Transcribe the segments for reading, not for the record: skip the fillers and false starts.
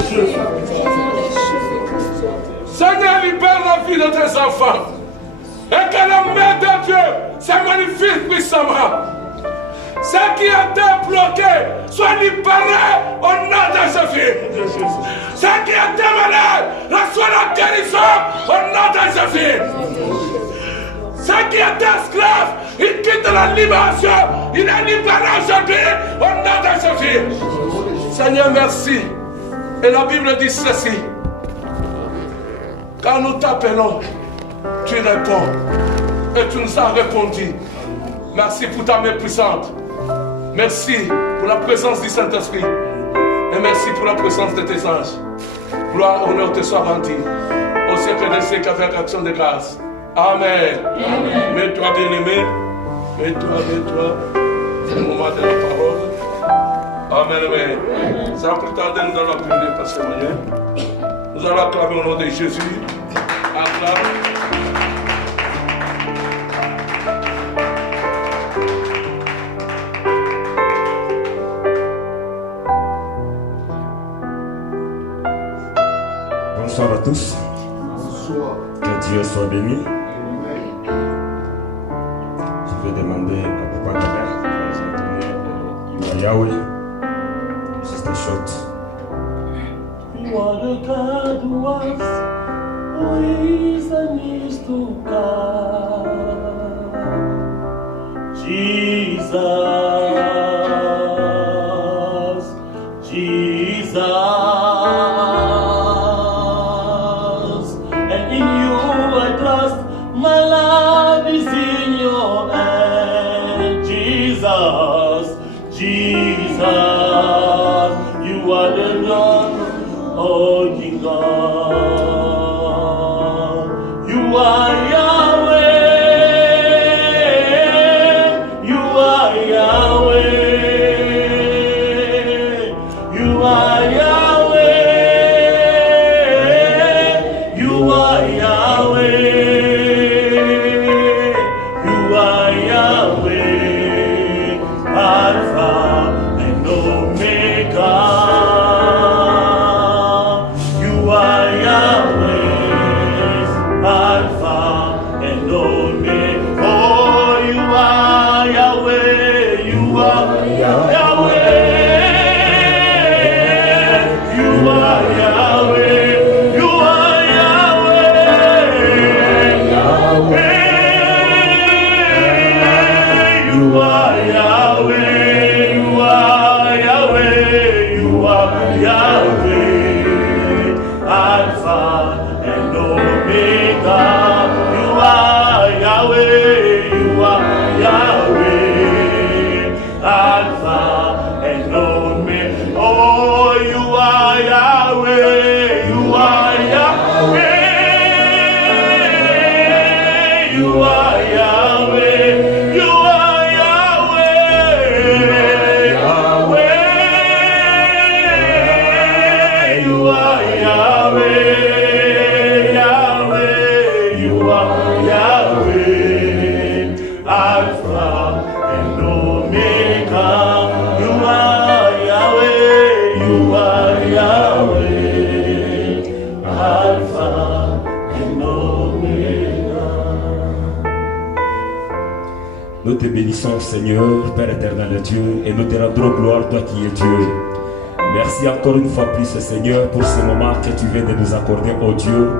Jésus. Seigneur, libère la vie de tes enfants. Et que la main de Dieu se manifeste puissamment. Ce qui était bloqué soit libéré au nom de Jésus. Ce qui était malade reçoit la guérison au nom de Jésus. Ce qui est esclave, il quitte la libération. Il est libéré aujourd'hui au nom de Jésus. Seigneur, merci. Et la Bible dit ceci. Quand nous t'appelons, tu réponds. Et tu nous as répondu. Merci pour ta main puissante. Merci pour la présence du Saint-Esprit. Et merci pour la présence de tes anges. Gloire, honneur te soit rendu. Au siècle des siècles avec action de grâce. Amen. Mets-toi bien-aimé. Mets-toi. C'est le moment de la parole. Amen. Sans plus tarder, nous allons prier par ce moyen. Nous allons acclamer au nom de Jésus. Acclame. Bonsoir à tous. Bonsoir. Que Dieu soit béni. Je vais demander à Papa Gabin de nous entonner Yahweh. Juste un shot. You are the God who was, who is and is to come. Jesus, Jesus. And in you I trust, my life is in your hand. Jesus, Jesus, you are the Lord, only God. You are Yahweh, you are Yahweh, you are Yahweh, you are Yahweh, you are Yahweh, Alpha and Omega. You are Yahweh, Alpha and Omega. Oh, you are Yahweh, you are Yahweh, you are Yahweh, you are Yahweh, you are Yahweh, you are Yahweh, you are Yahweh, Alpha and Omega. You are Yahweh, you are Yahweh, Alpha and Omega. Oh, you are Yahweh, you are Yahweh, you are Yahweh, you are Yahweh, Yahweh, you are Yahweh, Yahweh, you are Yahweh, Alpha and Omega. You are Yahweh, you are Yahweh, Alpha and Omega. Nous te bénissons, Seigneur, Père éternel Dieu, et nous te rendrons gloire, toi qui es Dieu. Merci encore une fois plus, Seigneur, pour ce moment que tu viens de nous accorder, oh Dieu.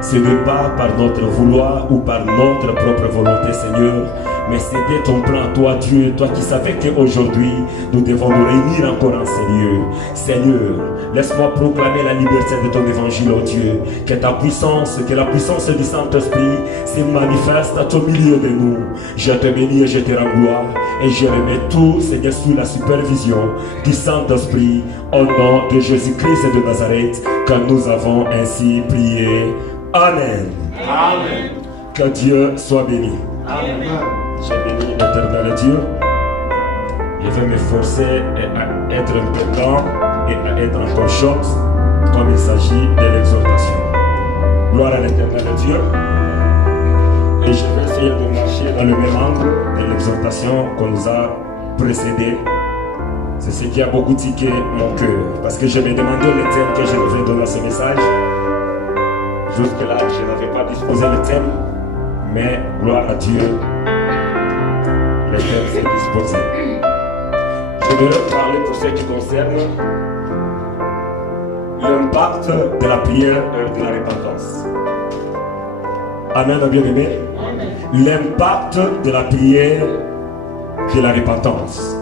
Ce n'est pas par notre vouloir ou par notre propre volonté, Seigneur, mais c'était ton plan, toi Dieu, toi qui savais qu'aujourd'hui nous devons nous réunir encore en ce lieu. Seigneur, laisse-moi proclamer la liberté de ton évangile, oh Dieu, que ta puissance, que la puissance du Saint-Esprit se manifeste au milieu de nous. Je te bénis et je te rends gloire et je remets tout, Seigneur, sous la supervision du Saint-Esprit, au nom de Jésus-Christ de Nazareth, que nous avons ainsi prié. Amen. Amen. Que Dieu soit béni. Amen. Je bénis l'éternel Dieu. Je vais m'efforcer à être un peu lent et à être encore short comme il s'agit de l'exhortation. Gloire à l'éternel Dieu. Et je vais essayer de marcher dans le même angle de l'exhortation qu'on nous a précédé. C'est ce qui a beaucoup tiqué mon cœur. Parce que je me demandais le thème que je devais donner à ce message. Jusque-là, je n'avais pas disposé le thème. Mais, gloire à Dieu, le thème s'est disposé. Je voudrais parler pour ce qui concerne l'impact de la prière et de la repentance. Amen, bien-aimé. L'impact de la prière et de la repentance.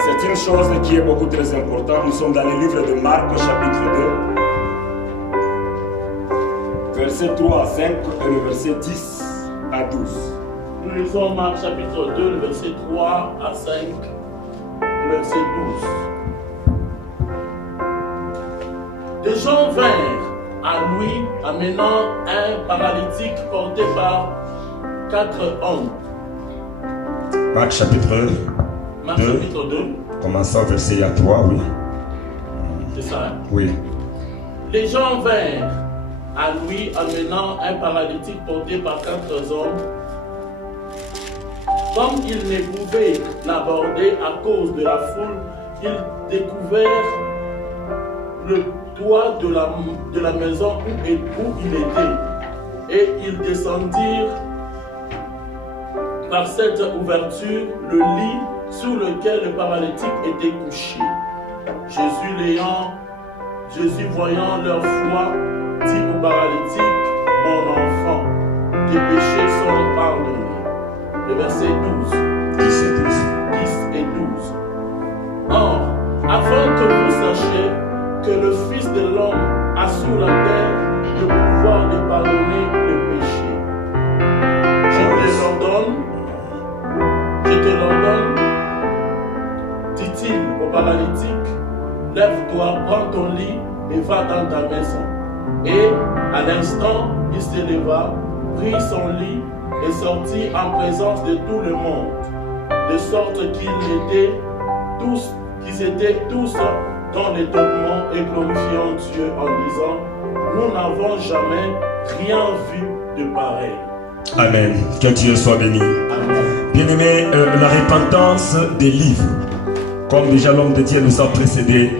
C'est une chose qui est beaucoup très importante. Nous sommes dans le livre de Marc, chapitre 2, verset 3 à 5 et le verset 10 à 12. Nous lisons Marc chapitre 2, le verset 3 à 5, le verset 12. Des gens vinrent à lui, amenant un paralytique porté par 4 hommes. Marc chapitre 2, Chapitre 2. commençant verset 3, oui. C'est ça, hein? Oui. Les gens vinrent à lui, amenant un paralytique porté par 4 hommes. Comme ils ne pouvaient l'aborder à cause de la foule, ils découvrirent le toit de la maison où il était. Et ils descendirent par cette ouverture le lit sur lequel le paralytique était couché. Jésus voyant leur foi, dit au paralytique, mon enfant, tes péchés sont pardonnés. Le verset 12. 10 et 12. Or, afin que vous sachiez que le Fils de l'homme a sur la terre le pouvoir de pardonner le péché. Je te l'ordonne, dit-il au paralytique, lève-toi, prends ton lit et va dans ta maison. Et à l'instant, il se leva, prit son lit et sortit en présence de tout le monde, de sorte qu'ils étaient tous dans l'étonnement et glorifiant Dieu en disant, nous n'avons jamais rien vu de pareil. Amen. Que Dieu soit béni. Bien-aimé, la repentance des livres, comme déjà l'homme de Dieu nous a précédé,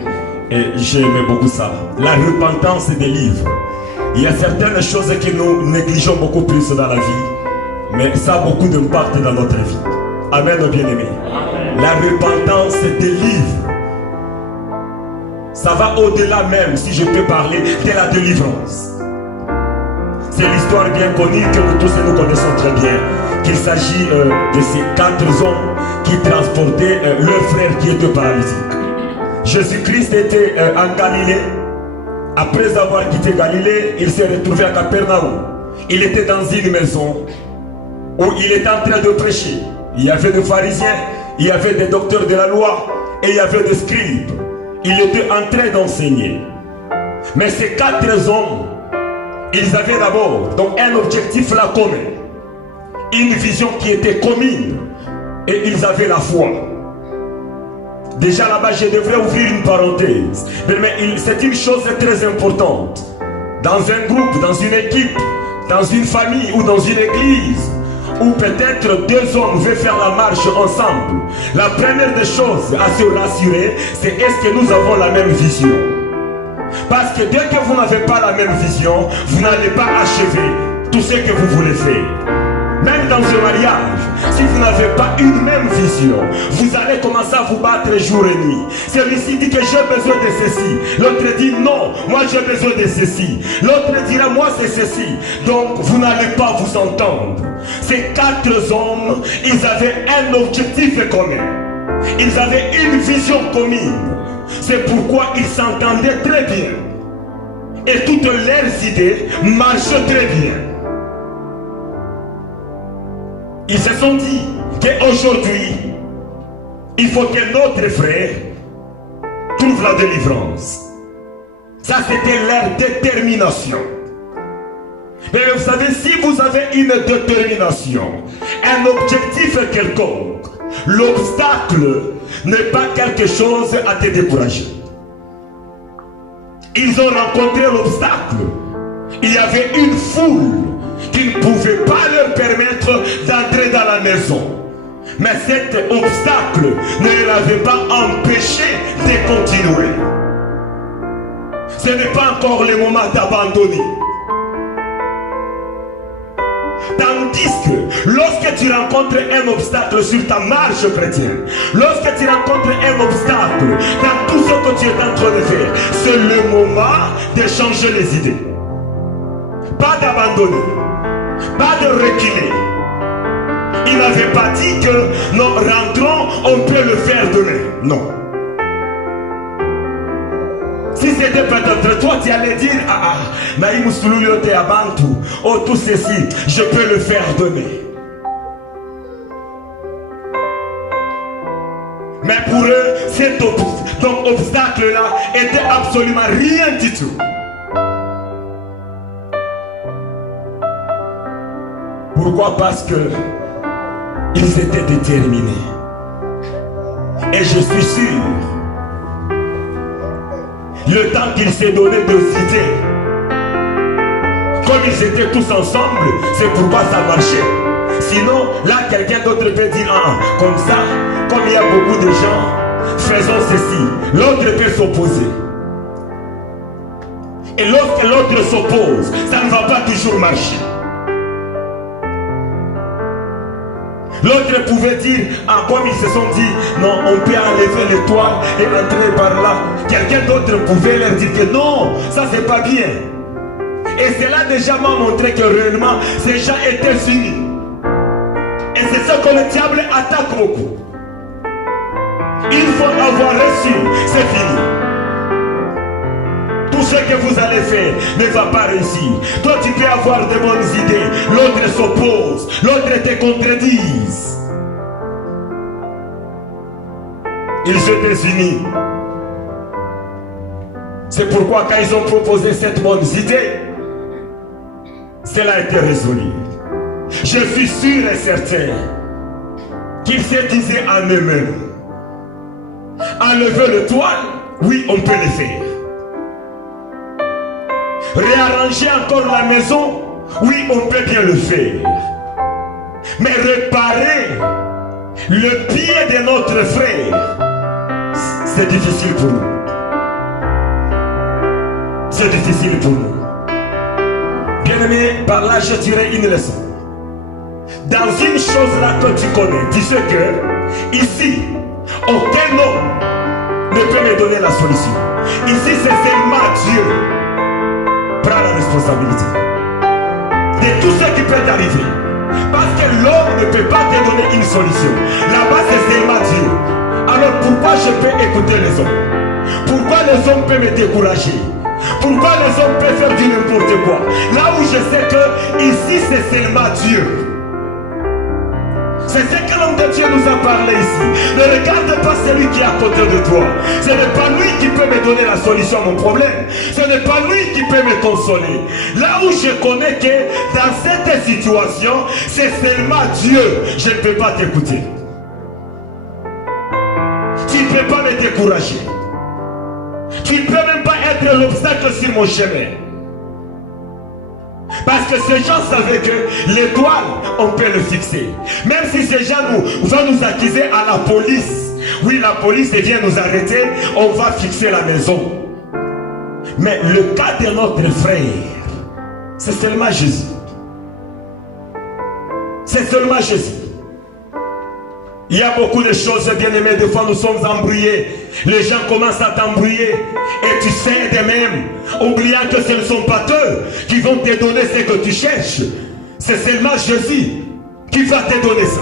et j'aimais beaucoup ça. La repentance des livres. Il y a certaines choses que nous négligeons beaucoup plus dans la vie, mais ça a beaucoup d'impact dans notre vie. Amen, bien-aimé. La repentance des livres, ça va au-delà même, si je peux parler, de la délivrance. C'est l'histoire bien connue que nous tous nous connaissons très bien, qu'il s'agit de ces 4 hommes qui transportaient leur frère qui était paralytique. Jésus-Christ était en Galilée. Après avoir quitté Galilée, il s'est retrouvé à Capernaum. Il était dans une maison où il était en train de prêcher. Il y avait des pharisiens, il y avait des docteurs de la loi et il y avait des scribes. Il était en train d'enseigner. Mais ces 4 hommes, ils avaient d'abord donc un objectif là commun, une vision qui était commune, et ils avaient la foi. Déjà là-bas, je devrais ouvrir une parenthèse, mais c'est une chose très importante. Dans un groupe, dans une équipe, dans une famille ou dans une église, où peut-être 2 hommes veulent faire la marche ensemble, la première des choses à se rassurer, c'est est-ce que nous avons la même vision? Parce que dès que vous n'avez pas la même vision, vous n'allez pas achever tout ce que vous voulez faire. Même dans un mariage, si vous n'avez pas une même vision, vous allez commencer à vous battre jour et nuit. Celui-ci dit que j'ai besoin de ceci. L'autre dit non, moi j'ai besoin de ceci. L'autre dira moi c'est ceci. Donc vous n'allez pas vous entendre. Ces 4 hommes, ils avaient un objectif commun. Ils avaient une vision commune. C'est pourquoi ils s'entendaient très bien. Et toutes leurs idées marchaient très bien. Ils se sont dit qu'aujourd'hui, il faut que notre frère trouve la délivrance. Ça, c'était leur détermination. Mais vous savez, si vous avez une détermination, un objectif quelconque, l'obstacle n'est pas quelque chose à te décourager. Ils ont rencontré l'obstacle. Il y avait une foule qui ne pouvait pas leur permettre d'entrer dans la maison. Mais cet obstacle ne l'avait pas empêché de continuer. Ce n'est pas encore le moment d'abandonner. Tandis que lorsque tu rencontres un obstacle sur ta marche chrétienne, lorsque tu rencontres un obstacle dans tout ce que tu es en train de faire, c'est le moment de changer les idées. Pas d'abandonner, pas de reculer. Il n'avait pas dit que nous rentrons, on peut le faire demain. Non. Si c'était peut-être toi, tu allais dire, oh tout ceci, je peux le faire demain. Mais pour eux, cet obstacle-là était absolument rien du tout. Pourquoi? Parce que ils étaient déterminés. Et je suis sûr, le temps qu'il s'est donné de citer, comme ils étaient tous ensemble, c'est pourquoi ça marchait. Sinon, là, quelqu'un d'autre peut dire, ah, comme ça, comme il y a beaucoup de gens, faisons ceci. L'autre peut s'opposer. Et lorsque l'autre s'oppose, ça ne va pas toujours marcher. L'autre pouvait dire, ah, comme ils se sont dit, non, on peut enlever l'étoile et entrer par là. Quelqu'un d'autre pouvait leur dire que non, ça c'est pas bien. Et cela déjà m'a montré que réellement, ces gens étaient finis. Et c'est ce que le diable attaque beaucoup. Il faut avoir reçu, c'est fini. Tout ce que vous allez faire ne va pas réussir. Toi, tu peux avoir de bonnes idées. L'autre s'oppose. L'autre te contredise. Ils étaient unis. C'est pourquoi quand ils ont proposé cette bonne idée, cela a été résolu. Je suis sûr et certain qu'ils se disaient en eux-mêmes, enlever le toile, oui, on peut le faire. Réarranger encore la maison, oui, on peut bien le faire. Mais réparer le pied de notre frère, c'est difficile pour nous. C'est difficile pour nous. Bien-aimé, par là, je tirais une leçon. Dans une chose là que tu connais, tu sais que ici, aucun homme ne peut me donner la solution. Ici, c'est seulement Dieu prend la responsabilité de tout ce qui peut t'arriver. Parce que l'homme ne peut pas te donner une solution. Là-bas, c'est seulement Dieu. Alors pourquoi je peux écouter les hommes? Pourquoi les hommes peuvent me décourager? Pourquoi les hommes peuvent faire du n'importe quoi? Là où je sais que ici, c'est seulement Dieu. C'est ce que l'homme de Dieu nous a parlé ici. Ne regarde pas celui qui est à côté de toi. Ce n'est pas lui qui peut me donner la solution à mon problème. Ce n'est pas lui qui peut me consoler. Là où je connais que dans cette situation, c'est seulement Dieu. Je ne peux pas t'écouter. Tu ne peux pas me décourager. Tu ne peux même pas être l'obstacle sur mon chemin. Parce que ces gens savaient que l'étoile, on peut le fixer. Même si ces gens vont nous accuser à la police. Oui, la police vient nous arrêter, on va fixer la maison. Mais le cas de notre frère, c'est seulement Jésus. C'est seulement Jésus. Il y a beaucoup de choses, bien aimés, des fois nous sommes embrouillés. Les gens commencent à t'embrouiller. Et tu sais de même, oubliant que ce ne sont pas eux qui vont te donner ce que tu cherches. C'est seulement Jésus qui va te donner ça.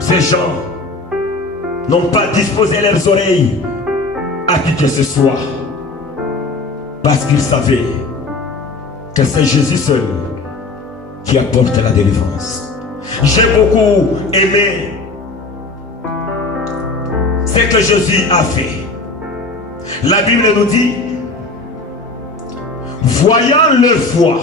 Ces gens n'ont pas disposé leurs oreilles à qui que ce soit. Parce qu'ils savaient que c'est Jésus seul qui apporte la délivrance. J'ai beaucoup aimé ce que Jésus a fait. La Bible nous dit, voyant leur foi,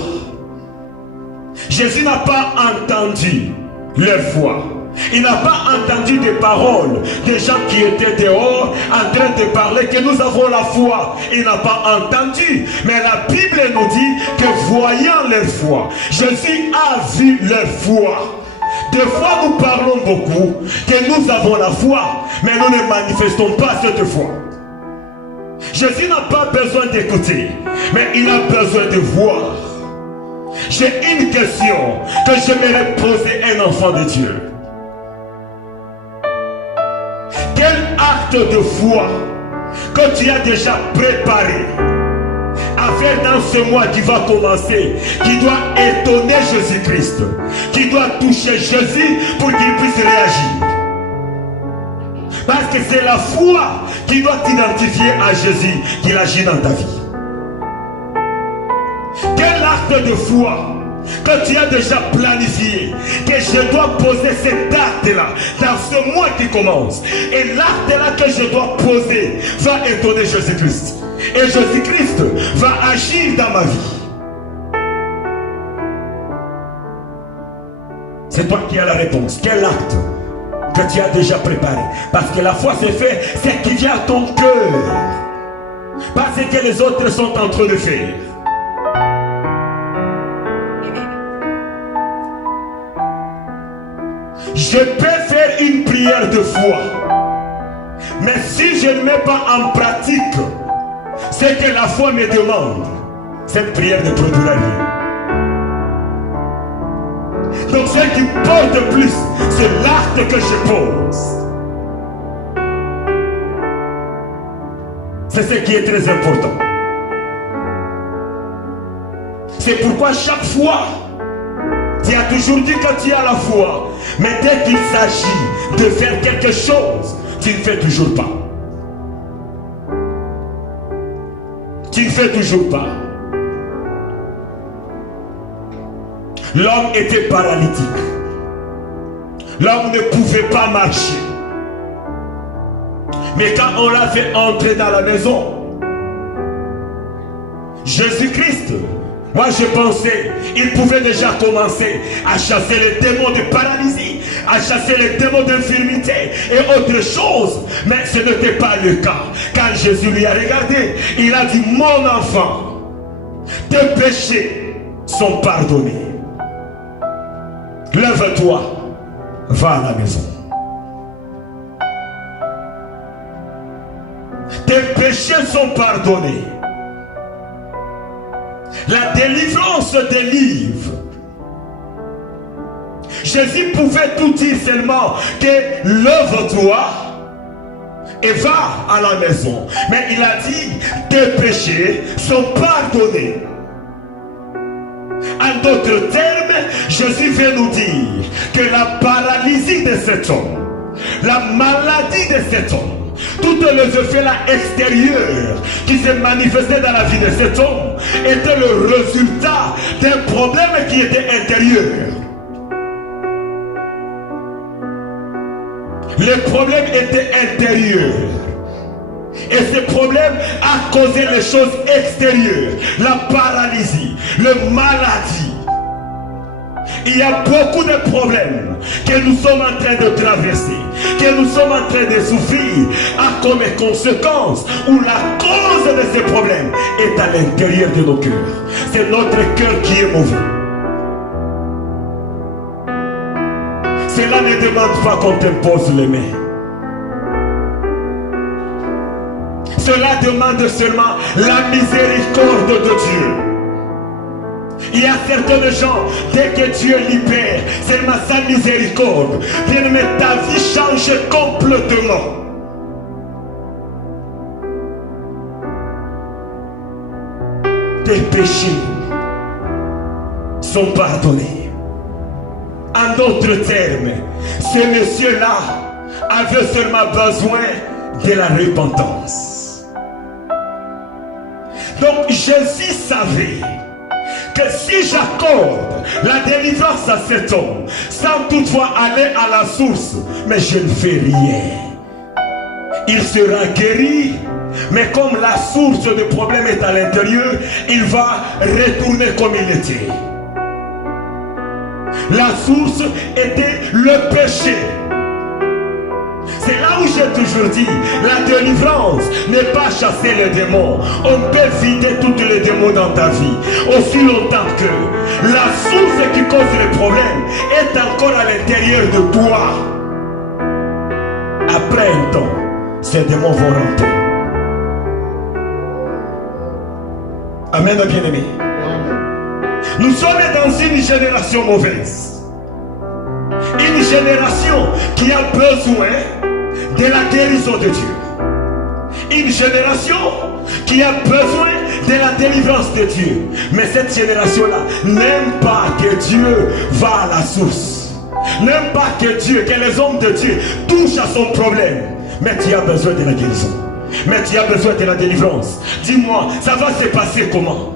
Jésus n'a pas entendu leur foi. Il n'a pas entendu des paroles des gens qui étaient dehors en train de parler que nous avons la foi. Il n'a pas entendu. Mais la Bible nous dit que voyant leur foi, Jésus a vu leur foi. Des fois nous parlons beaucoup que nous avons la foi, mais nous ne manifestons pas cette foi. Jésus n'a pas besoin d'écouter, mais il a besoin de voir. J'ai une question que j'aimerais poser à un enfant de Dieu. Quel acte de foi que tu as déjà préparé à faire dans ce mois qui va commencer, qui doit étonner Jésus-Christ, qui doit toucher Jésus pour qu'il puisse réagir? Parce que c'est la foi qui doit t'identifier à Jésus qu'il agit dans ta vie. Quel acte de foi que tu as déjà planifié, que je dois poser cet acte-là dans ce mois qui commence, et l'acte-là que je dois poser va étonner Jésus-Christ, et Jésus-Christ va agir dans ma vie. C'est toi qui as la réponse. Quel acte que tu as déjà préparé? Parce que la foi c'est fait, c'est qui vient à ton cœur, pas ce que les autres sont en train de faire. Je peux faire une prière de foi, mais si je ne mets pas en pratique ce que la foi me demande, cette prière ne produira rien. Donc ce qui porte plus, c'est l'acte que je pose. C'est ce qui est très important. C'est pourquoi chaque fois, tu as toujours dit que tu as la foi, mais dès qu'il s'agit de faire quelque chose, tu ne fais toujours pas. Tu ne fais toujours pas. L'homme était paralytique. L'homme ne pouvait pas marcher. Mais quand on l'a fait entrer dans la maison, Jésus-Christ, moi je pensais, il pouvait déjà commencer à chasser les démons de paralysie, à chasser les démons d'infirmité et autre chose. Mais ce n'était pas le cas. Quand Jésus lui a regardé, il a dit: mon enfant, tes péchés sont pardonnés. Lève-toi, va à la maison. Tes péchés sont pardonnés. La délivrance délivre. Jésus pouvait tout dire seulement que lève-toi et va à la maison. Mais il a dit: tes péchés sont pardonnés. En d'autres termes, Jésus veut nous dire que la paralysie de cet homme, la maladie de cet homme, tous les effets là extérieurs qui se manifestaient dans la vie de cet homme étaient le résultat d'un problème qui était intérieur. Le problème était intérieur. Et ce problème a causé les choses extérieures, la paralysie, la maladie. Il y a beaucoup de problèmes que nous sommes en train de traverser, que nous sommes en train de souffrir, à comme conséquence, où la cause de ces problèmes est à l'intérieur de nos cœurs. C'est notre cœur qui est mauvais. Cela ne demande pas qu'on t'impose les mains. Cela demande seulement la miséricorde de Dieu. Il y a certains gens, dès que Dieu libère, seulement sa miséricorde, bien mais ta vie change complètement. Tes péchés sont pardonnés. En d'autres termes, ce monsieur-là avait seulement besoin de la repentance. Donc Jésus savait que si j'accorde la délivrance à cet homme sans toutefois aller à la source, mais je ne fais rien, il sera guéri. Mais comme la source du problème est à l'intérieur, il va retourner comme il était. La source était le péché. C'est là où j'ai toujours dit, la délivrance n'est pas chasser les démons. On peut vider tous les démons dans ta vie, aussi longtemps que la source qui cause les problèmes est encore à l'intérieur de toi. Après un temps, ces démons vont rentrer. Amen, bien-aimé. Nous sommes dans une génération mauvaise. Une génération qui a besoin de la guérison de Dieu. Une génération qui a besoin de la délivrance de Dieu. Mais cette génération-là n'aime pas que Dieu va à la source. N'aime pas que Dieu, que les hommes de Dieu touchent à son problème. Mais tu as besoin de la guérison. Mais tu as besoin de la délivrance. Dis-moi, ça va se passer comment?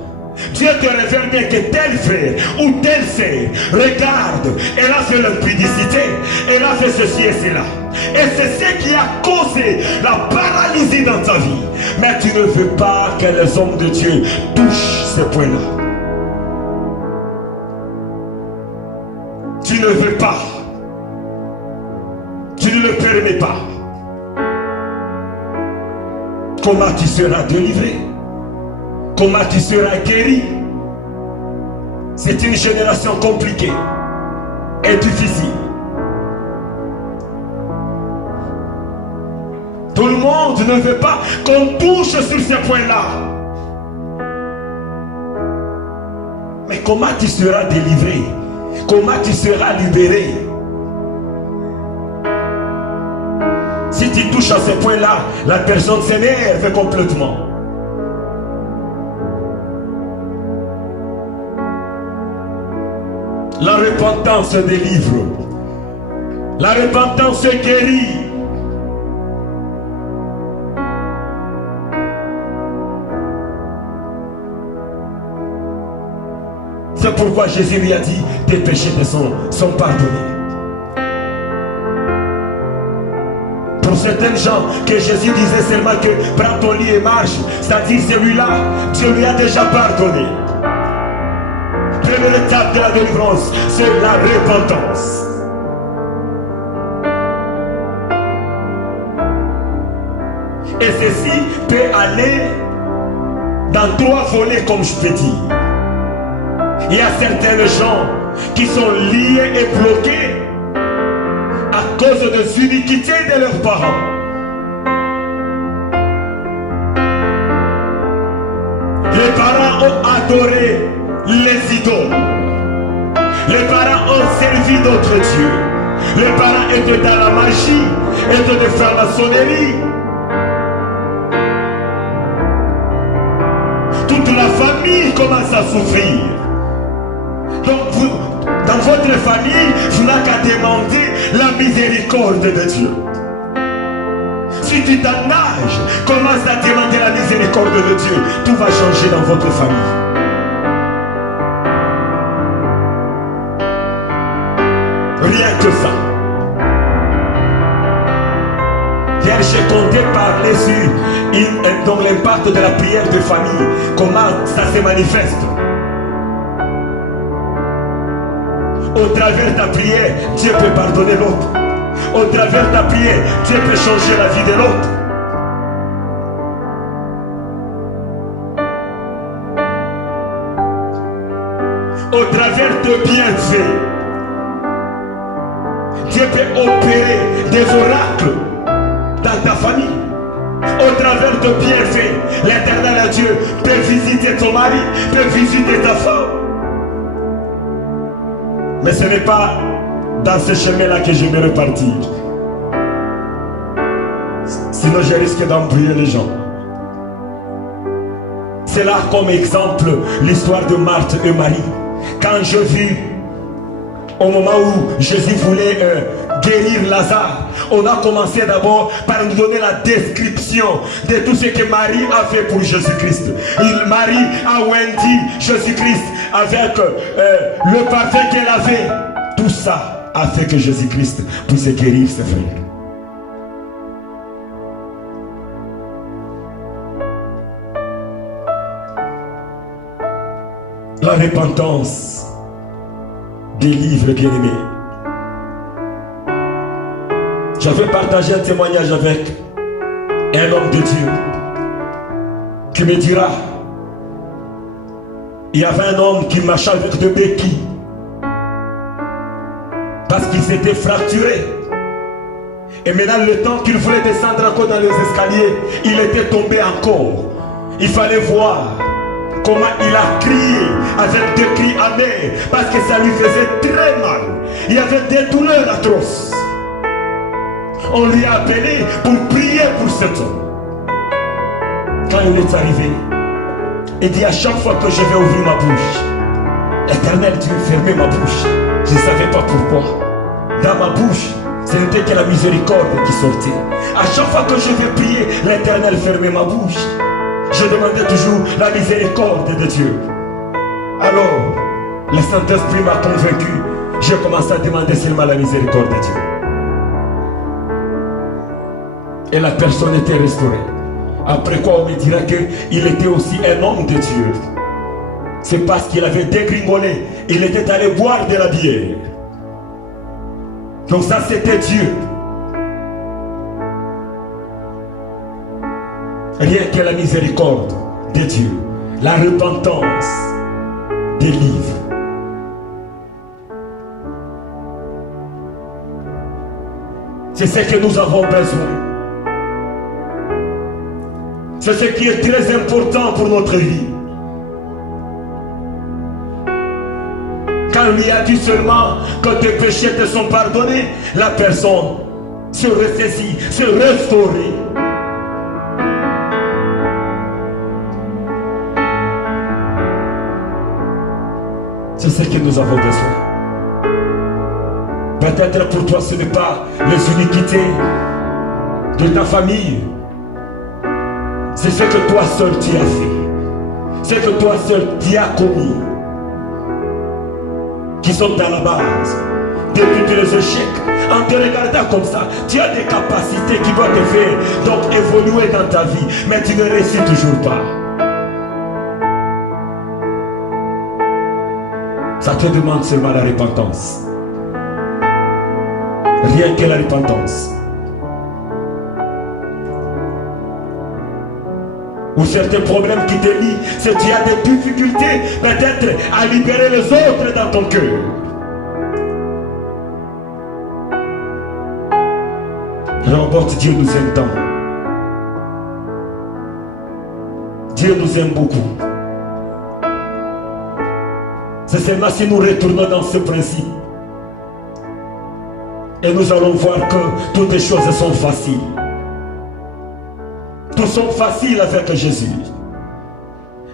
Dieu te révèle bien que tel frère ou telle sœur, regarde, elle a fait l'impudicité, elle a fait ceci et cela. Et c'est ce qui a causé la paralysie dans ta vie. Mais tu ne veux pas que les hommes de Dieu touchent ces points-là. Tu ne veux pas. Tu ne le permets pas. Comment tu seras délivré? Comment tu seras guéri? C'est une génération compliquée et difficile. Tout le monde ne veut pas qu'on touche sur ces points-là. Mais comment tu seras délivré? Comment tu seras libéré? Si tu touches à ces points-là, la personne s'énerve complètement. La repentance délivre. La repentance guérit. C'est pourquoi Jésus lui a dit, tes péchés te sont pardonnés. Pour certains gens que Jésus disait seulement que prends ton lit et marche, c'est-à-dire celui-là, Dieu lui a déjà pardonné. Première étape de la délivrance, c'est la repentance. Et ceci peut aller dans 3 volets, comme je te dis. Il y a certains gens qui sont liés et bloqués à cause des iniquités de leurs parents. Les parents ont adoré les idoles. Les parents ont servi d'autres dieux. Les parents étaient dans la magie, étaient de franc-maçonnerie. Toute la famille commence à souffrir. Donc vous, dans votre famille, vous n'avez qu'à demander la miséricorde de Dieu. Si tu t'engages, commence à demander la miséricorde de Dieu, tout va changer dans votre famille. Rien que ça. Hier, j'ai compté parler sur l'impact de la prière de famille, comment ça se manifeste. Au travers de ta prière, Dieu peut pardonner l'autre. Au travers de ta prière, Dieu peut changer la vie de l'autre. Au travers de bienfaits, Dieu peut opérer des oracles dans ta famille. Au travers de bienfaits, l'Éternel Dieu peut visiter ton mari, peut visiter ta femme. Mais ce n'est pas dans ce chemin-là que je vais repartir. Sinon, je risque d'embrouiller les gens. C'est là comme exemple l'histoire de Marthe et Marie. Quand je vis, au moment où Jésus voulait guérir Lazare, on a commencé d'abord par nous donner la description de tout ce que Marie a fait pour Jésus-Christ. Marie a oint Jésus-Christ avec le parfum qu'elle avait. Tout ça a fait que Jésus-Christ puisse guérir ses frères. La repentance des livres bien-aimés. J'avais partagé un témoignage avec un homme de Dieu qui me dira, il y avait un homme qui marchait avec deux béquilles parce qu'il s'était fracturé. Et maintenant, le temps qu'il voulait descendre encore dans les escaliers, il était tombé encore. Il fallait voir comment il a crié avec des cris amers parce que ça lui faisait très mal. Il y avait des douleurs atroces. On lui a appelé pour prier pour cet homme. Quand il est arrivé, il dit, à chaque fois que je vais ouvrir ma bouche, Éternel Dieu, fermez ma bouche. Je ne savais pas pourquoi. Dans ma bouche, ce n'était que la miséricorde qui sortait. À chaque fois que je vais prier, l'Éternel fermait ma bouche. Je demandais toujours la miséricorde de Dieu. Alors, le Saint-Esprit m'a convaincu. J'ai commencé à demander seulement la miséricorde de Dieu. Et la personne était restaurée. Après quoi, on me dira qu'il était aussi un homme de Dieu. C'est parce qu'il avait dégringolé. Il était allé boire de la bière. Donc ça, c'était Dieu. Rien que la miséricorde de Dieu. La repentance délivre. C'est ce que nous avons besoin. C'est ce qui est très important pour notre vie. Quand lui a dit seulement que tes péchés te sont pardonnés, la personne se ressaisit, se restaure. C'est ce que nous avons besoin. Peut-être pour toi ce n'est pas les iniquités de ta famille. C'est ce que toi seul tu as fait. C'est que toi seul tu as commis. Qui sont dans la base. Depuis tous les échecs. En te regardant comme ça, tu as des capacités qui doivent te faire donc évoluer dans ta vie. Mais tu ne réussis toujours pas. Ça te demande seulement la repentance. Rien que la repentance. Ou certains problèmes qui te lient, c'est que tu as des difficultés peut-être à libérer les autres dans ton cœur. Remporte, Dieu nous aime tant. Dieu nous aime beaucoup. C'est seulement si nous retournons dans ce principe. Et nous allons voir que toutes les choses sont faciles. Tout sont faciles avec Jésus.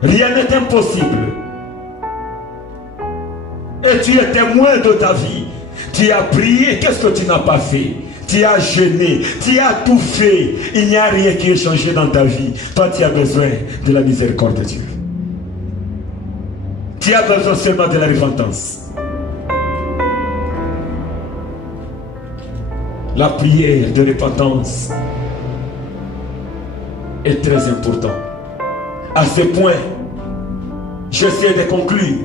Rien n'est impossible. Et tu es témoin de ta vie. Tu as prié, qu'est-ce que tu n'as pas fait? Tu as jeûné, tu as tout fait. Il n'y a rien qui ait changé dans ta vie. Toi, tu as besoin de la miséricorde de Dieu. Tu as besoin seulement de la repentance. La prière de repentance est très importante. À ce point, j'essaie de conclure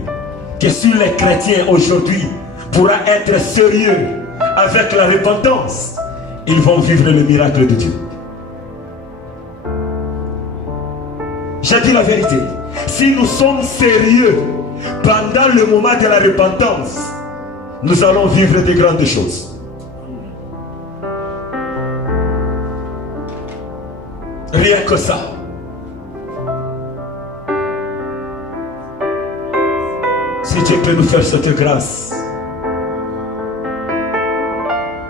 que si les chrétiens aujourd'hui pourront être sérieux avec la repentance, ils vont vivre le miracle de Dieu. J'ai dit la vérité. Si nous sommes sérieux pendant le moment de la repentance, nous allons vivre de grandes choses. Rien que ça. Si Dieu peut nous faire cette grâce.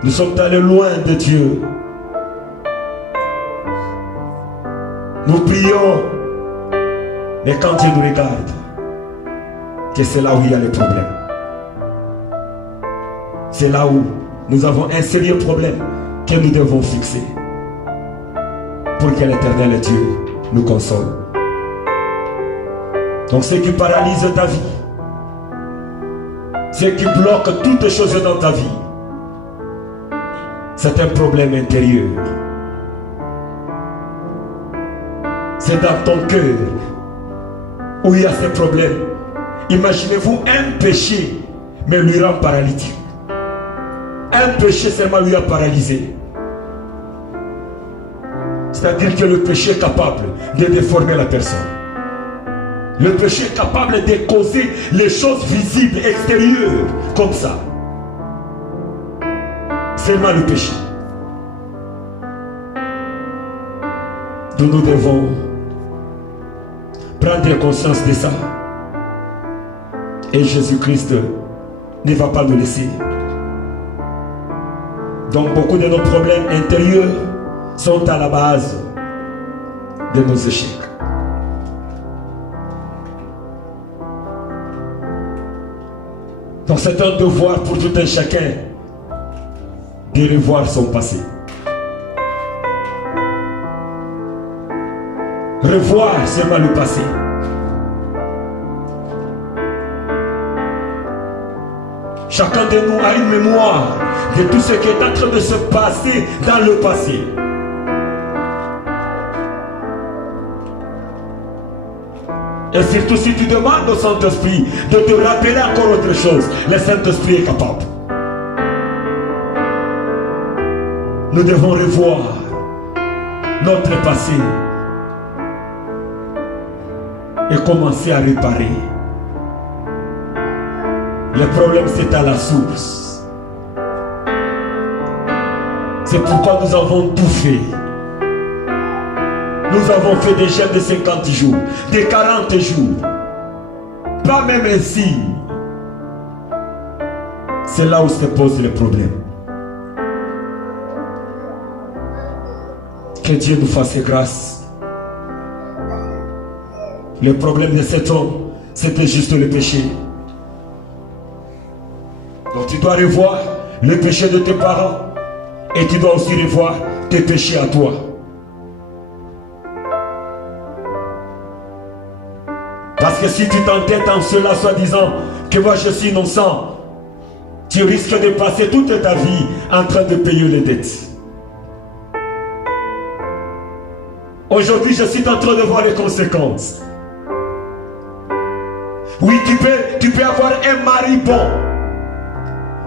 Nous sommes allés loin de Dieu. Nous prions. Mais quand Dieu nous regarde, que c'est là où il y a le problème. C'est là où nous avons un sérieux problème que nous devons fixer. Pour que l'Éternel Dieu nous console. Donc ce qui paralyse ta vie, ce qui bloque toutes les choses dans ta vie, c'est un problème intérieur. C'est dans ton cœur où il y a ces problèmes. Imaginez-vous un péché, mais lui rend paralytique. Un péché seulement lui a paralysé. C'est-à-dire que le péché est capable de déformer la personne. Le péché est capable de causer les choses visibles, extérieures, comme ça. Seulement le péché. Nous devons prendre conscience de ça. Et Jésus-Christ ne va pas nous laisser. Donc beaucoup de nos problèmes intérieurs sont à la base de nos échecs. Donc c'est un devoir pour tout un chacun de revoir son passé. Revoir seulement le passé. Chacun de nous a une mémoire de tout ce qui est en train de se passer dans le passé. Et surtout si tu demandes au Saint-Esprit de te rappeler encore autre chose, le Saint-Esprit est capable. Nous devons revoir notre passé et commencer à réparer. Le problème, c'est à la source. C'est pourquoi nous avons tout fait. Nous avons fait des jeûnes de 50 jours, de 40 jours. Pas même ainsi. C'est là où se pose le problème. Que Dieu nous fasse grâce. Le problème de cet homme, c'était juste le péché. Donc tu dois revoir le péché de tes parents et tu dois aussi revoir tes péchés à toi. Parce que si tu t'entêtes en cela, soi-disant que moi je suis innocent, tu risques de passer toute ta vie en train de payer les dettes. Aujourd'hui, je suis en train de voir les conséquences. Oui, tu peux avoir un mari bon,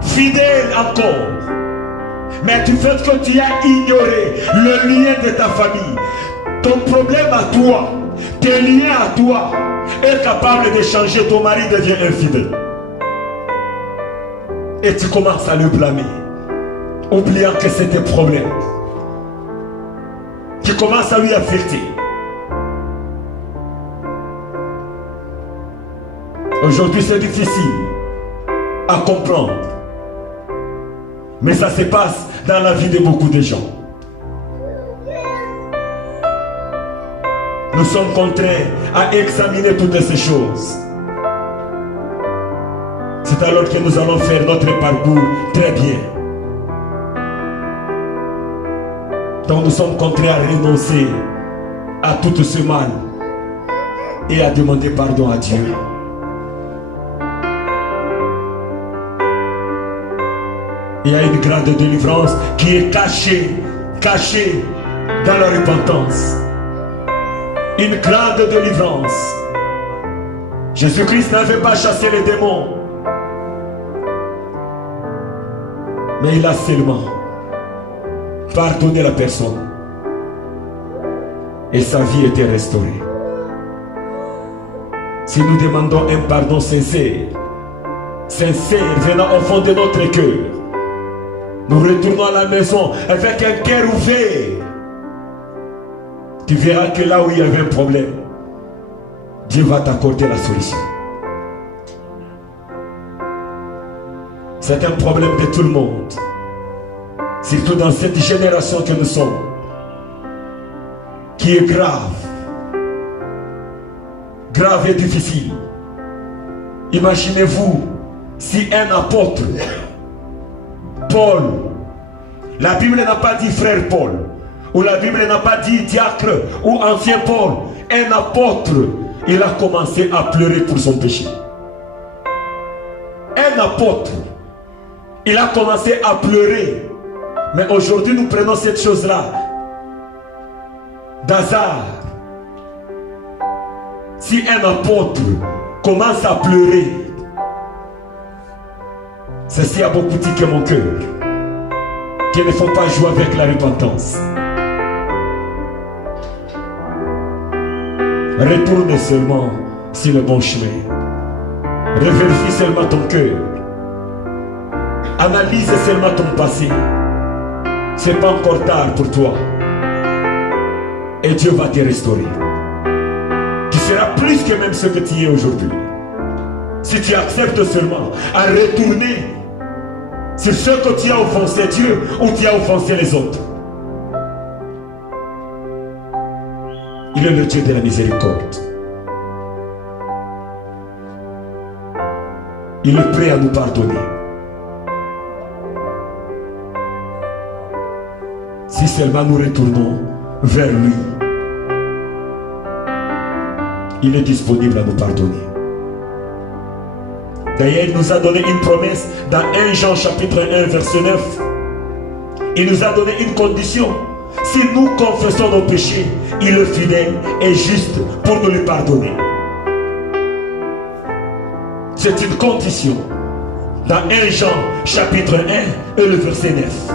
fidèle encore, mais du fait que tu as ignoré le lien de ta famille, ton problème à toi, tes liens à toi, est capable de changer. Ton mari devient infidèle. Et tu commences à le blâmer, oubliant que c'est tes problèmes qui commencent à lui affecter. Aujourd'hui, c'est difficile à comprendre. Mais ça se passe dans la vie de beaucoup de gens. Nous sommes contraints à examiner toutes ces choses. C'est alors que nous allons faire notre parcours très bien. Donc nous sommes contraints à renoncer à tout ce mal et à demander pardon à Dieu. Il y a une grande délivrance qui est cachée dans la repentance. Une grande délivrance. Jésus-Christ n'avait pas chassé les démons, mais il a seulement pardonné la personne et sa vie était restaurée. Si nous demandons un pardon sincère venant au fond de notre cœur, nous retournons à la maison avec un cœur ouvert. Tu verras que là où il y avait un problème, Dieu va t'accorder la solution. C'est un problème de tout le monde. Surtout dans cette génération que nous sommes, qui est grave. Grave et difficile. Imaginez-vous si un apôtre, Paul, la Bible n'a pas dit frère Paul, ou la Bible n'a pas dit diacre ou ancien Paul, un apôtre, il a commencé à pleurer pour son péché. Un apôtre, il a commencé à pleurer. Mais aujourd'hui nous prenons cette chose-là d'hasard. Si un apôtre commence à pleurer, Ceci a beaucoup tiqué mon cœur. Qu'il ne faut pas jouer avec la repentance. Retourne seulement sur le bon chemin. Revérifie seulement ton cœur. Analyse seulement ton passé. C'est pas encore tard pour toi. Et Dieu va te restaurer. Tu seras plus que même ce que tu es aujourd'hui. Si tu acceptes seulement à retourner sur ce que tu as offensé Dieu ou tu as offensé les autres. Il est le Dieu de la miséricorde. Il est prêt à nous pardonner. Si seulement nous retournons vers lui, il est disponible à nous pardonner. D'ailleurs, il nous a donné une promesse dans 1 Jean chapitre 1 verset 9. Il nous a donné une condition. Si nous confessons nos péchés, il est fidèle et juste pour nous les pardonner. C'est une condition. Dans 1 Jean chapitre 1 et le verset 9.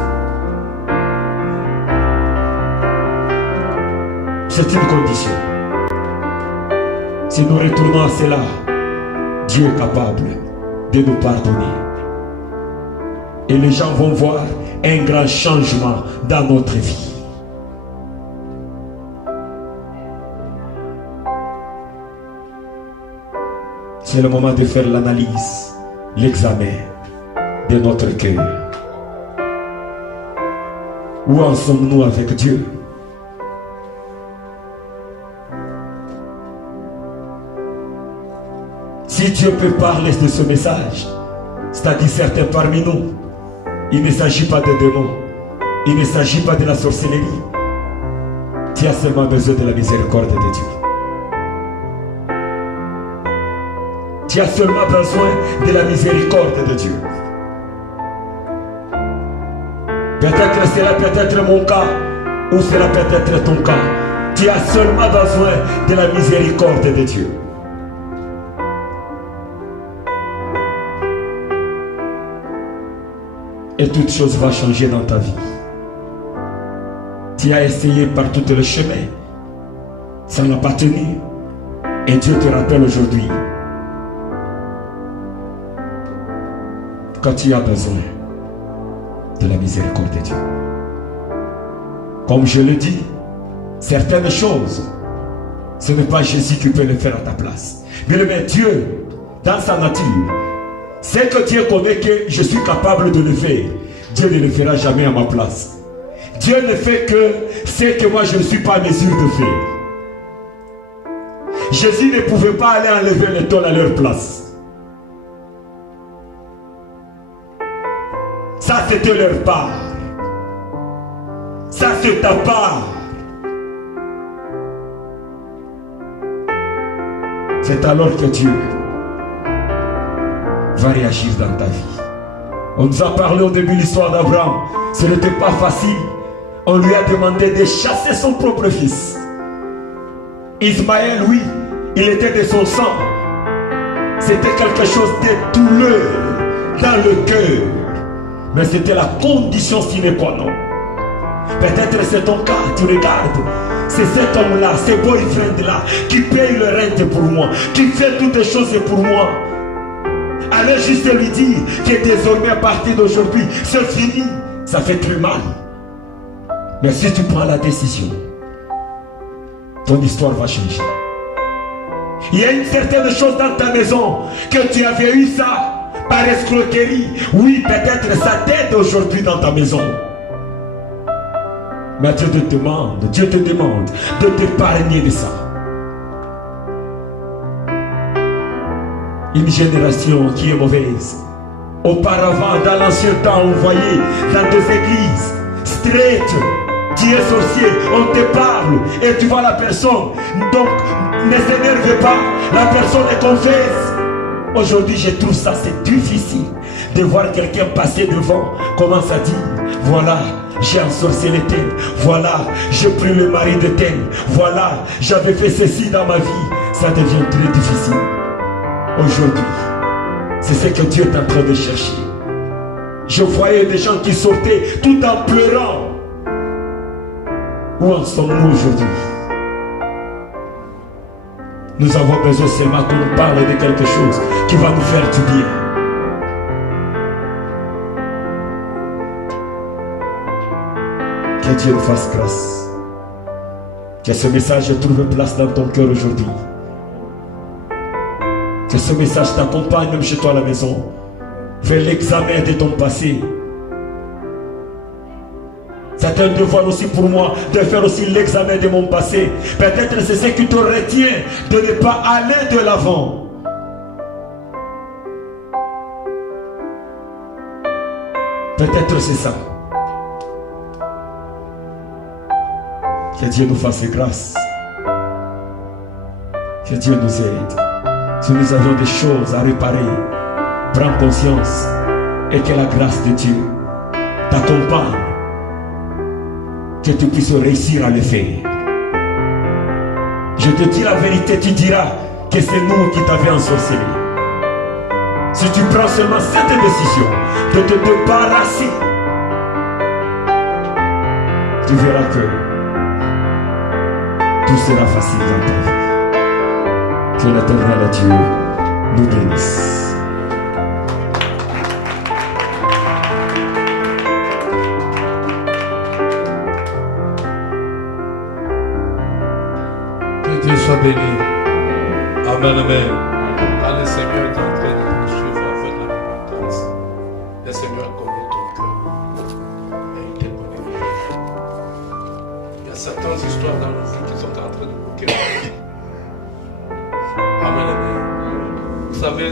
C'est une condition. Si nous retournons à cela, Dieu est capable de nous pardonner. Et les gens vont voir un grand changement dans notre vie. C'est le moment de faire l'analyse, l'examen de notre cœur. Où en sommes-nous avec Dieu? Si Dieu peut parler de ce message, c'est-à-dire certains parmi nous, il ne s'agit pas de démons, il ne s'agit pas de la sorcellerie. Tu as seulement besoin de la miséricorde de Dieu. Tu as seulement besoin de la miséricorde de Dieu. Peut-être cela peut être mon cas, ou cela peut être ton cas. Tu as seulement besoin de la miséricorde de Dieu. Et toute chose va changer dans ta vie. Tu as essayé par tous les chemins. Ça n'a pas tenu. Et Dieu te rappelle aujourd'hui que tu as besoin de la miséricorde de Dieu. Comme je le dis, certaines choses, ce n'est pas Jésus qui peut le faire à ta place. Mais Dieu, dans sa nature, c'est que Dieu connaît que je suis capable de le faire. Dieu ne le fera jamais à ma place. Dieu ne fait que ce que moi je ne suis pas en mesure de faire. Jésus ne pouvait pas aller enlever les tôles à leur place. Ça c'était leur part. Ça c'est ta part. C'est alors que Dieu va réagir dans ta vie. On nous a parlé au début de l'histoire d'Abraham. Ce n'était pas facile. On lui a demandé de chasser son propre fils. Ismaël, oui, il était de son sang. C'était quelque chose de douleur dans le cœur. Mais c'était la condition sine qua non. Peut-être c'est ton cas, tu regardes. C'est cet homme-là, ce boyfriend-là, qui paye le rente pour moi, qui fait toutes les choses pour moi. Allez juste lui dire que désormais à partir d'aujourd'hui, c'est fini. Ça fait très mal. Mais si tu prends la décision, ton histoire va changer. Il y a une certaine chose dans ta maison que tu avais eu ça par escroquerie. Oui, peut-être ça t'aide aujourd'hui dans ta maison. Mais Dieu te demande de t'épargner de ça. Une génération qui est mauvaise. Auparavant, dans l'ancien temps, on voyait dans des églises straight, tu es sorcier, on te parle et tu vois la personne. Donc, ne s'énerve pas, la personne est confesse. Aujourd'hui, je trouve ça, c'est difficile de voir quelqu'un passer devant, commence à dire, voilà, j'ai ensorcelé tel, voilà, j'ai pris le mari de tel, voilà, j'avais fait ceci dans ma vie. Ça devient très difficile. Aujourd'hui, c'est ce que Dieu est en train de chercher. Je voyais des gens qui sortaient tout en pleurant. Où en sommes-nous aujourd'hui? Nous avons besoin seulement qu'on nous parle de quelque chose qui va nous faire du bien. Que Dieu nous fasse grâce. Que ce message trouve place dans ton cœur aujourd'hui. Que ce message t'accompagne même chez toi à la maison. Fais l'examen de ton passé. C'est un devoir aussi pour moi de faire aussi l'examen de mon passé. Peut-être c'est ce qui te retient de ne pas aller de l'avant. Peut-être c'est ça. Que Dieu nous fasse grâce. Que Dieu nous aide. Si nous avons des choses à réparer, prends conscience et que la grâce de Dieu t'accompagne. Que tu puisses réussir à le faire. Je te dis la vérité, tu diras que c'est nous qui t'avions ensorcelé. Si tu prends seulement cette décision de te débarrasser, tu verras que tout sera facile dans ta vie. Que l'Éternel Dieu nous bénisse. Dieu soit béni. Amen, amen. Quand le Seigneur est en train de te suivre avec la repentance, le Seigneur connaît ton cœur et il te connaît bien. Il y a certaines histoires dans nos vies qui sont en train de bloquer. Amen, amen. Vous savez,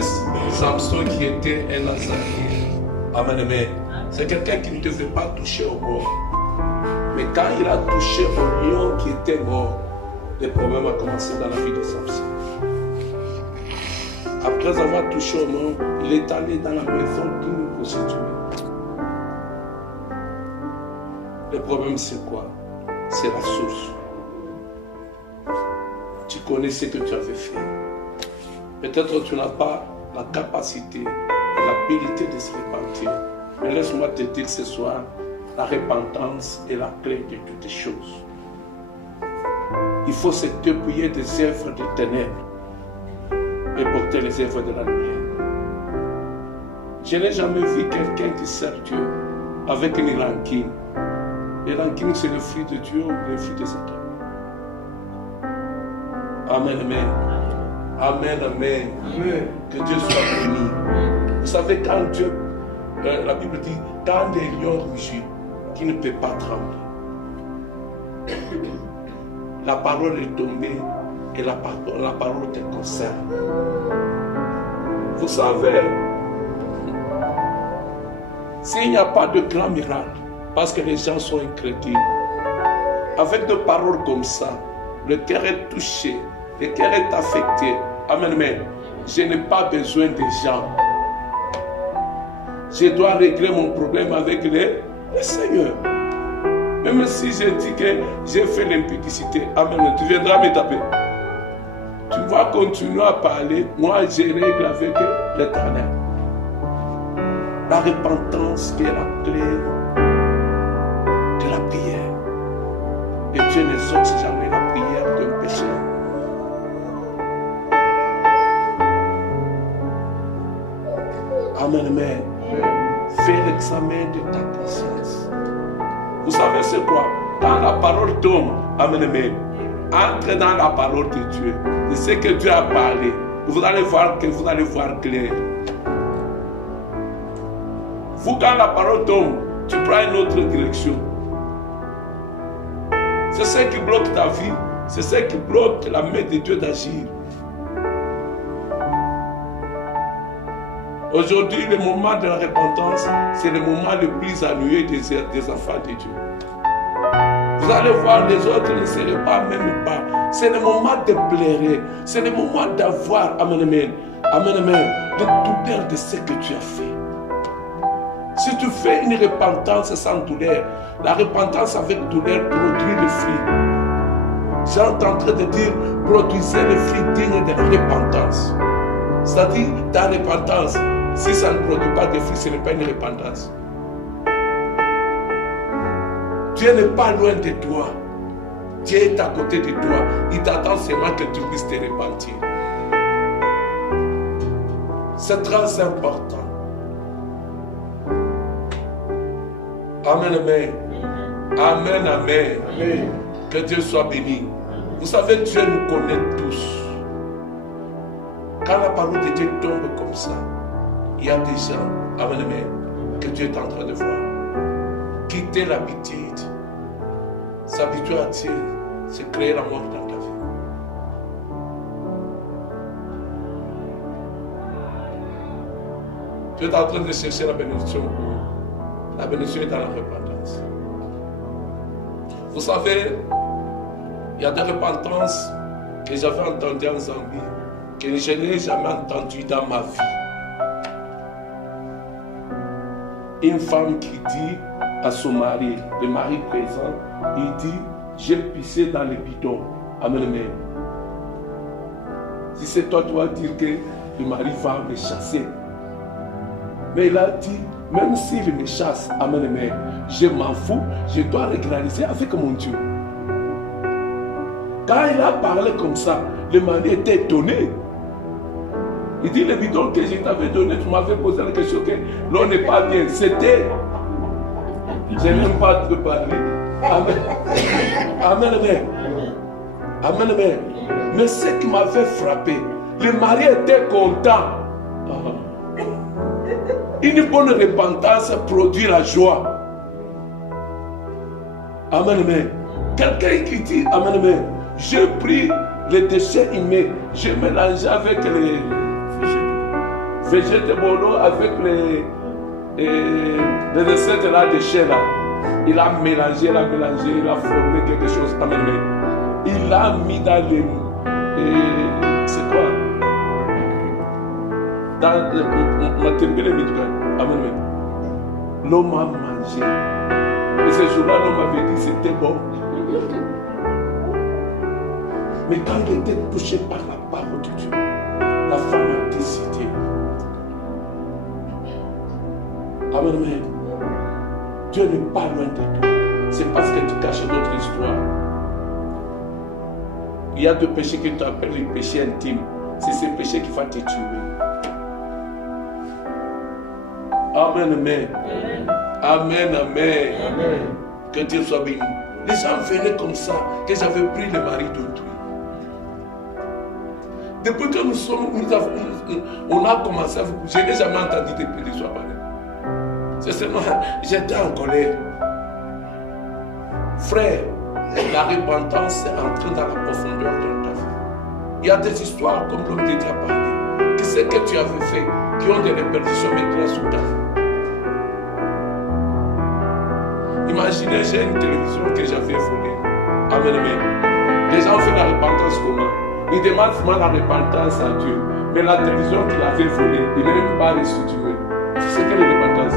Samson qui était un Nazaréen. Amen, amen. C'est quelqu'un qui ne devait pas toucher au mort. Mais quand il a touché au lion qui était mort, le problème a commencé dans la vie de Samson. Après avoir touché au mort, il est allé dans la maison d'une prostituée. Le problème c'est quoi? C'est la source. Tu connais ce que tu avais fait. Peut-être tu n'as pas la capacité et l'habilité de se repentir. Mais laisse-moi te dire ce soir, la repentance est la clé de toutes les choses. Il faut se dépouiller des œuvres des ténèbres et porter les œuvres de la lumière. Je n'ai jamais vu quelqu'un qui sert Dieu avec une rancune. Et rancune, c'est le fruit de Dieu ou le fruit de Satan. Amen, amen. Amen, amen. Amen. Que Dieu soit béni. Vous savez, quand Dieu, la Bible dit, quand les lions rugissent, qui ne peut pas trembler. La parole est tombée et la parole te concerne. Vous savez, s'il n'y a pas de grand miracle, parce que les gens sont incrédules, avec des paroles comme ça, le cœur est touché, le cœur est affecté. Amen, amen. Je n'ai pas besoin des gens. Je dois régler mon problème avec le Seigneur. Même si je dis que j'ai fait l'impudicité, amen, tu viendras me taper. Tu vas continuer à parler, moi je règle avec l'Éternel. La repentance est la clé de la prière. Et Dieu n'exauce jamais la prière d'un pécheur. Amen, amen. Fais l'examen de ta conscience. Vous savez c'est quoi? Quand la parole tombe, amen, amen, entre dans la parole de Dieu. De ce que Dieu a parlé, vous allez voir que vous allez voir clair. Vous, quand la parole tombe, tu prends une autre direction. C'est ce qui bloque ta vie, c'est ce qui bloque la main de Dieu d'agir. Aujourd'hui, le moment de la repentance, c'est le moment le plus ennuyeux des enfants de Dieu. Vous allez voir, les autres ne seraient pas même pas. C'est le moment de pleurer. C'est le moment d'avoir, amen, amen, amen, amen, de douleur de ce que tu as fait. Si tu fais une repentance sans douleur, la repentance avec douleur produit le fruit. J'ai entendu de dire, produisez le fruit digne de la repentance. C'est-à-dire, ta repentance, si ça ne produit pas de fruit, ce n'est pas une repentance. Dieu n'est pas loin de toi. Dieu est à côté de toi. Il t'attend seulement que tu puisses te repentir. C'est très important. Amen, amen. Amen, amen. Amen. Que Dieu soit béni. Vous savez, Dieu nous connaît tous. Quand la parole de Dieu tombe comme ça, il y a des gens, amen, amen, que Dieu est en train de voir. Quitter l'habitude. S'habituer à Dieu, c'est créer la mort dans ta vie. Tu es en train de chercher la bénédiction. La bénédiction est dans la repentance. Vous savez, il y a des repentances que j'avais entendues en Zambie, que je n'ai jamais entendues dans ma vie. Une femme qui dit à son mari, le mari présent, il dit, j'ai pissé dans le bidon. Amen, amen. Si c'est toi, tu vas dire que le mari va me chasser. Mais il a dit, même s'il me chasse, amen, amen, je m'en fous, je dois régulariser avec mon Dieu. Quand il a parlé comme ça, le mari était étonné. Il dit, le bidon que je t'avais donné, tu m'avais posé la question que l'on n'est pas bien. C'était... Je n'aime pas te parler. Amen. Amen, amen. Amen, amen. Mais ce qui m'avait frappé, le mari était content. Une bonne repentance produit la joie. Amen, amen. Quelqu'un qui dit, amen, amen, j'ai pris les déchets humains, j'ai mélangé avec les végétaux, avec les recettes là, déchets là. Il a mélangé, il a formé quelque chose. Amen, amen. Il a mis dans les... c'est quoi? Dans la tempête médicale. Amen, amen. L'homme a mangé. Et ce jour-là, l'homme avait dit c'était bon. Mais quand il était touché par la parole de Dieu, la femme a décidé. Amen, amen. Dieu n'est pas loin de toi. C'est parce que tu caches notre histoire. Il y a deux péchés que tu appelles les péchés intimes. C'est ces péchés qui vont te tuer. Amen, amen. Amen, amen. Amen. Que Dieu soit béni. Les gens venaient comme ça, que j'avais pris le mari d'autrui. Depuis que on a commencé à vous coucher, je n'ai jamais entendu des prédictions pareilles. C'est seulement, j'étais en colère. Frère, la repentance est entrée dans la profondeur de ta vie. Il y a des histoires, comme l'homme de Dieu a parlé, que ce que tu avais fait, qui ont des répercussions maintenant sur ta vie. Imaginez, j'ai une télévision que j'avais volée. Amen, amen. Les gens font la repentance comment? Ils demandent vraiment la repentance à Dieu. Mais la télévision qu'il avait volée, il n'est même pas restituée. C'est ce qu'est la repentance.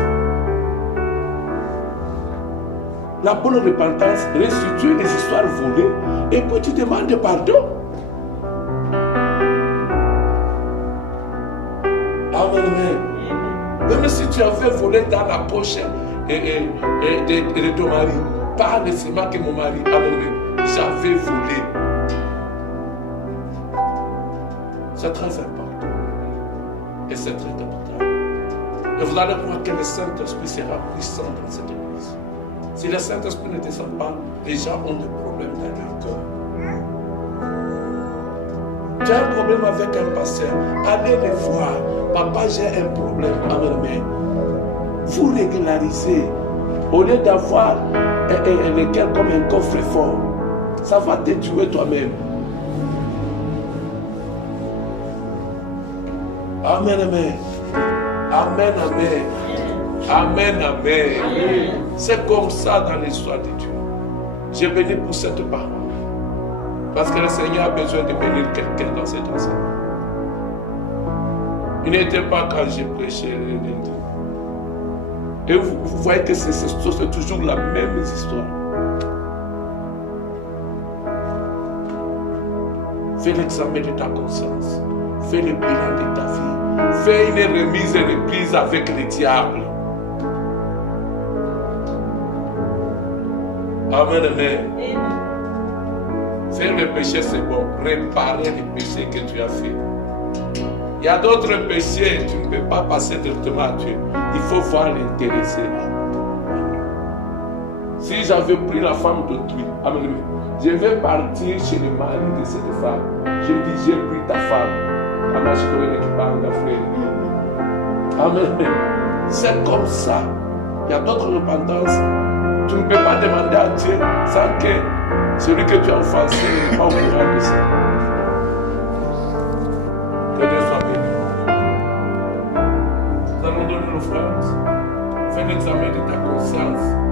La bonne repentance, restituer les histoires volées, et puis tu demandes pardon. Amen, amen. Même si tu avais volé dans la poche de ton mari, pas nécessairement que mon mari, amen, amen, j'avais volé. C'est très important. Et c'est très important. Et vous allez voir que le Saint-Esprit sera puissant dans cette église. Si le Saint-Esprit ne descend pas, les gens ont des problèmes dans leur cœur. Tu as un problème avec un pasteur, allez le voir. Papa, j'ai un problème. Amen, amen. Vous régularisez. Au lieu d'avoir le cœur comme un coffre-fort, ça va te tuer toi-même. Amen, amen. Amen, amen. Amen, amen. C'est comme ça dans l'histoire de Dieu. J'ai béni pour cette parole. Parce que le Seigneur a besoin de bénir quelqu'un dans cet enseignement. Il n'était pas quand j'ai prêché le lundi. Et vous voyez que c'est toujours la même histoire. Fais l'examen de ta conscience. Fais le bilan de ta vie. Fais une remise et reprise avec le diable. Amen, amen. Faire le péché, c'est bon. Réparer les péchés que tu as fait. Il y a d'autres péchés, tu ne peux pas passer directement à Dieu. Il faut voir l'intéressé. Si j'avais pris la femme d'autrui, amen, je vais partir chez le mari de cette femme. Je dis, j'ai pris ta femme. Amen. C'est comme ça. Il y a d'autres repentances. Tu ne peux pas demander à Dieu sans que celui que tu as offensé n'est pas au courant de ça. Que Dieu soit béni. Nous allons donner l'offrande. Fais l'examen de ta conscience.